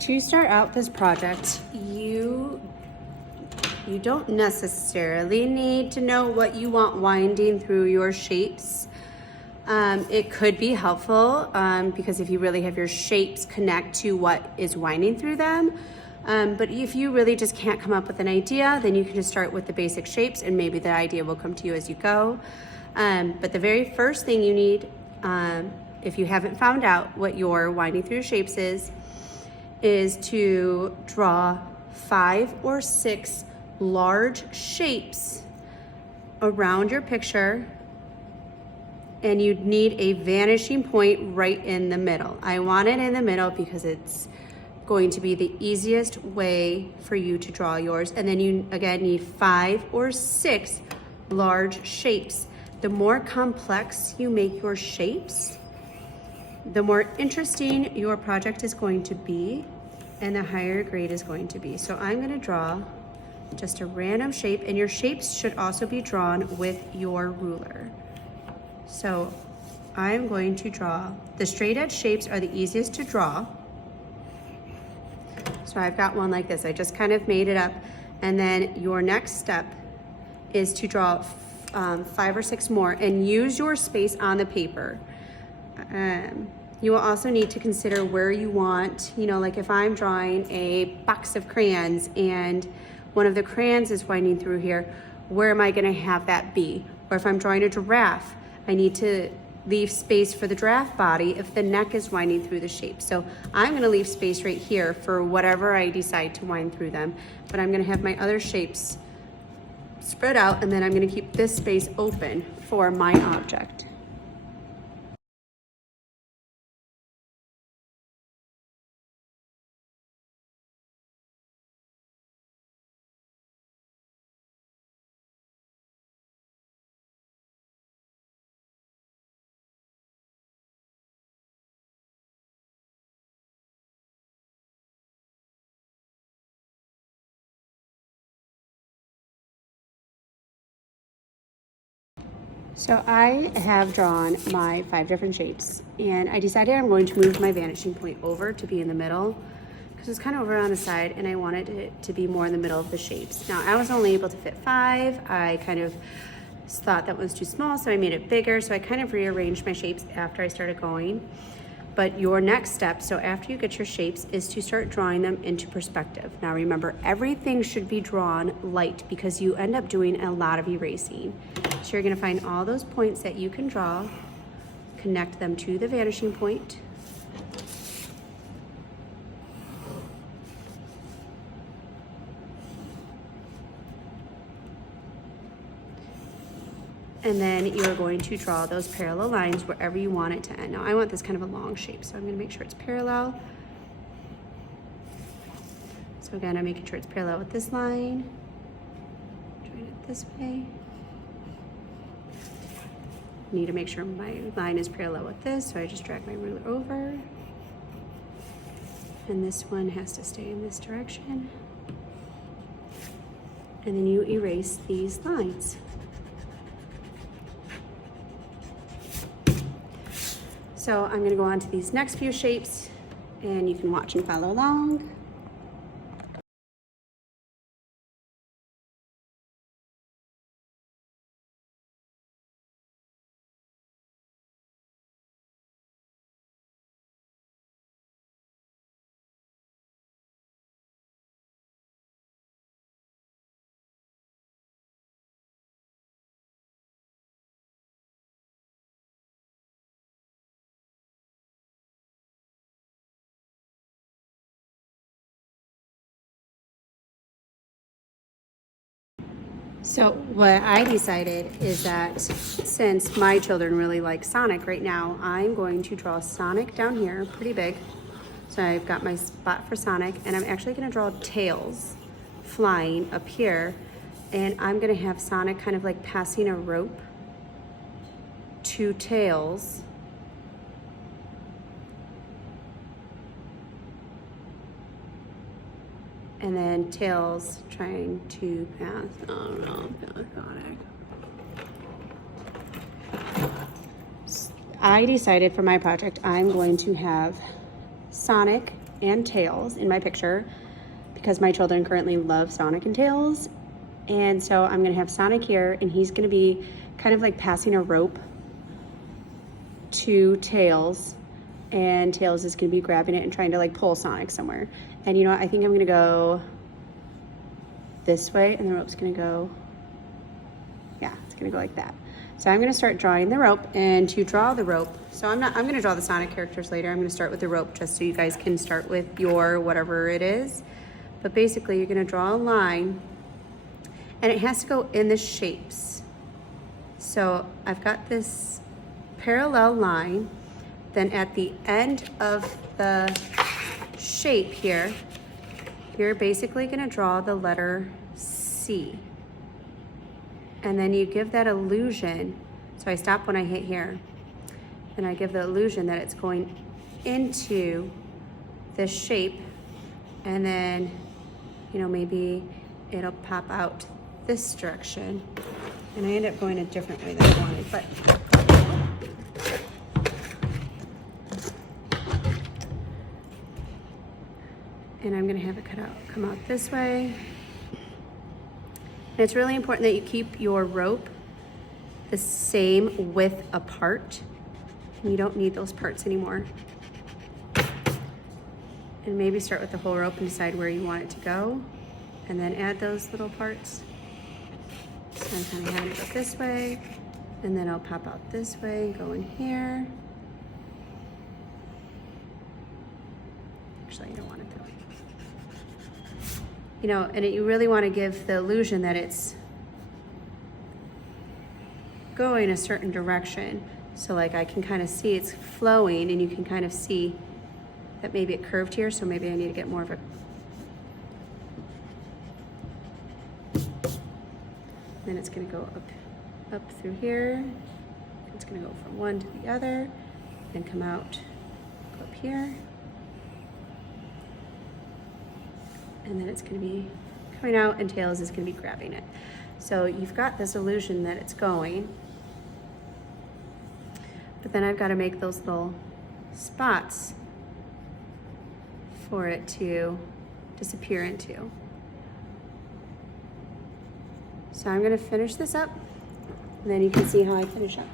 To start out this project, you don't necessarily need to know what you want winding through your shapes. It could be helpful because if you really have your shapes connect to what is winding through them. But if you really just can't come up with an idea, then you can just start with the basic shapes and maybe the idea will come to you as you go. But the very first thing you need, if you haven't found out what your winding through shapes is to draw 5 or 6 large shapes around your picture, and you need a vanishing point right in the middle. I want it in the middle because it's going to be the easiest way for you to draw yours. And then you again need 5 or 6 large shapes. The more complex you make your shapes, the more interesting your project is going to be and the higher grade is going to be. So I'm going to draw just a random shape, and your shapes should also be drawn with your ruler. So I'm going to draw, the straight edge shapes are the easiest to draw. So I've got one like this. I just kind of made it up. And then your next step is to draw 5 or 6 more and use your space on the paper. You will also need to consider where you want, like if I'm drawing a box of crayons and one of the crayons is winding through here, where am I gonna have that be? Or if I'm drawing a giraffe, I need to leave space for the giraffe body if the neck is winding through the shape. So I'm gonna leave space right here for whatever I decide to wind through them, but I'm gonna have my other shapes spread out, and then I'm gonna keep this space open for my object. So I have drawn my 5 different shapes, and I decided I'm going to move my vanishing point over to be in the middle because it's kind of over on the side and I wanted it to be more in the middle of the shapes. Now I was only able to fit 5. I kind of thought that was too small, so I made it bigger. So I kind of rearranged my shapes after I started going. But your next step, so after you get your shapes, is to start drawing them into perspective. Now remember, everything should be drawn light because you end up doing a lot of erasing. So you're gonna find all those points that you can draw, connect them to the vanishing point. And then you're going to draw those parallel lines wherever you want it to end. Now I want this kind of a long shape, so I'm gonna make sure it's parallel. So again, I'm making sure it's parallel with this line. Drawing it this way. Need to make sure my line is parallel with this, so I just drag my ruler over. And this one has to stay in this direction. And then you erase these lines. So I'm gonna go on to these next few shapes and you can watch and follow along. So what I decided is that since my children really like Sonic right now, I'm going to draw Sonic down here, pretty big. So I've got my spot for Sonic, and I'm actually gonna draw tails flying up here, and I'm gonna have Sonic kind of like passing a rope to Tails. And then Tails trying to pass, Sonic. I decided for my project, I'm going to have Sonic and Tails in my picture because my children currently love Sonic and Tails. And so I'm gonna have Sonic here, and he's gonna be kind of like passing a rope to Tails, and Tails is gonna be grabbing it and trying to like pull Sonic somewhere. And you know what, I think I'm gonna go this way, and the rope's gonna go, yeah, it's gonna go like that. So I'm gonna start drawing the rope, and to draw the rope, so I'm gonna draw the Sonic characters later. I'm gonna start with the rope just so you guys can start with your whatever it is. But basically you're gonna draw a line, and it has to go in the shapes. So I've got this parallel line, then at the end of the shape here, you're basically gonna draw the letter C. And then you give that illusion, so I stop when I hit here, and I give the illusion that it's going into this shape, and then, you know, maybe it'll pop out this direction. And I end up going a different way than I wanted, but and I'm gonna have it come out this way. And it's really important that you keep your rope the same width apart. And you don't need those parts anymore. And maybe start with the whole rope and decide where you want it to go, and then add those little parts. So I'm kind of having it go this way, and then I'll pop out this way and go in here. Actually, I don't want it that way. You know, and you really want to give the illusion that it's going a certain direction. So like I can kind of see it's flowing, and you can kind of see that maybe it curved here, so maybe I need to get more of a, then it's gonna go up through here. It's gonna go from one to the other, and come out, go up here. And then it's gonna be coming out, and Tails is gonna be grabbing it. So you've got this illusion that it's going, but then I've gotta make those little spots for it to disappear into. So I'm gonna finish this up, and then you can see how I finish up.